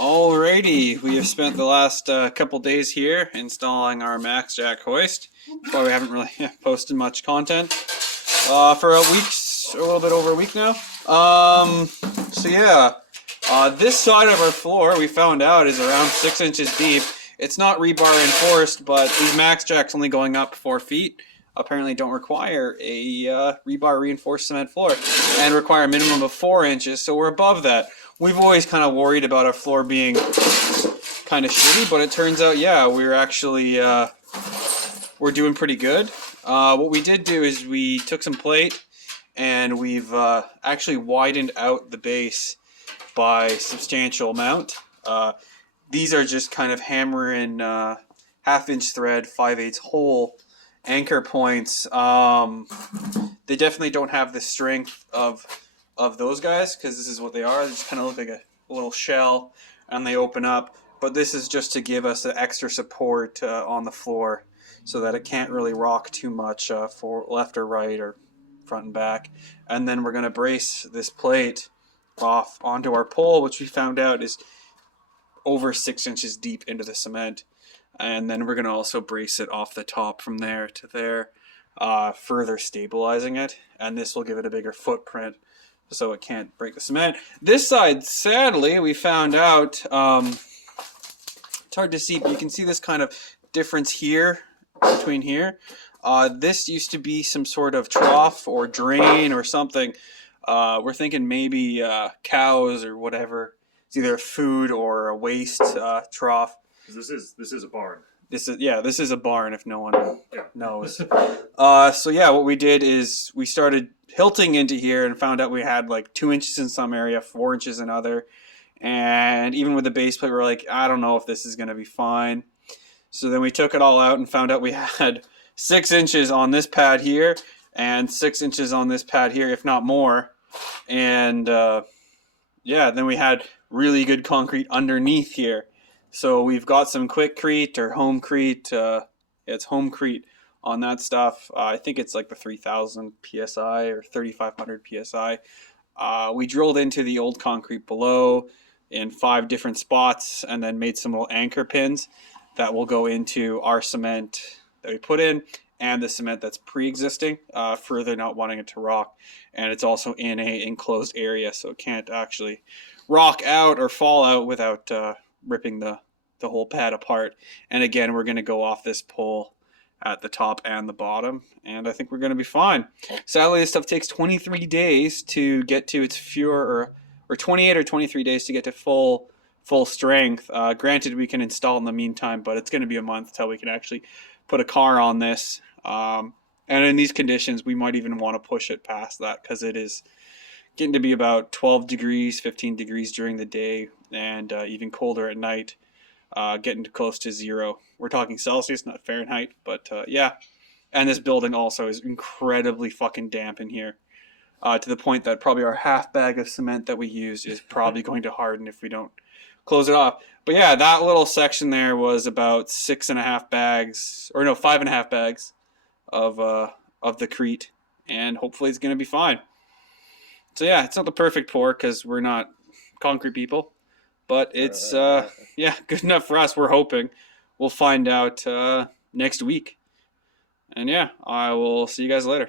Alrighty, we have spent the last couple days here installing our Max Jack hoist. That's why we haven't really posted much content for a little bit over a week now. This side of our floor we found out is around 6 inches deep. It's not rebar reinforced, but these Max Jacks only going up 4 feet apparently don't require a rebar reinforced cement floor and require a minimum of 4 inches, so we're above that. We've always kind of worried about our floor being kind of shitty, but it turns out, yeah, we're actually we're doing pretty good. What we did do is we took some plate and we've actually widened out the base by a substantial amount. These are just kind of hammer in half-inch thread, 5/8 hole anchor points. They definitely don't have the strength of those guys, because this is what they are. They just kind of look like a little shell and they open up, but this is just to give us an extra support on the floor so that it can't really rock too much for left or right or front and back. And then we're going to brace this plate off onto our pole, which we found out is over 6 inches deep into the cement, and then we're going to also brace it off the top from there to there, further stabilizing it, and this will give it a bigger footprint so it can't break the cement. This side, sadly, we found out, it's hard to see, but you can see this kind of difference here, between here. This used to be some sort of trough or drain or something. We're thinking maybe cows or whatever. It's either a food or a waste trough. This is a barn. This is a barn if no one knows. So yeah, what we did is we started hilting into here and found out we had like 2 inches in some area, 4 inches in other, and even with the base plate, we're like, I don't know if this is going to be fine. So then we took it all out and found out we had 6 inches on this pad here and 6 inches on this pad here, if not more. And then we had really good concrete underneath here. So we've got some quickcrete or homecrete. It's homecrete on that stuff. I think it's like the 3000 psi or 3500 psi. We drilled into the old concrete below in 5 different spots and then made some little anchor pins that will go into our cement that we put in and the cement that's pre-existing, further not wanting it to rock. And it's also in a enclosed area, so it can't actually rock out or fall out without ripping the whole pad apart. And again, we're going to go off this pole at the top and the bottom, and I think we're going to be fine. Sadly, this stuff takes 23 days to get to its pure, or 28 or 23 days to get to full strength. Granted, we can install in the meantime, but it's going to be a month till we can actually put a car on this. And in these conditions, we might even want to push it past that, because it is getting to be about 12 degrees, 15 degrees during the day, and even colder at night, getting close to 0. We're talking Celsius, not Fahrenheit, but yeah. And this building also is incredibly fucking damp in here, to the point that probably our half bag of cement that we used is probably going to harden if we don't close it off. But yeah, that little section there was about 6.5 bags, or no, 5.5 bags of the crete, and hopefully it's going to be fine. So yeah, it's not the perfect pour because we're not concrete people, but it's good enough for us. We're hoping. We'll find out next week. And yeah, I will see you guys later.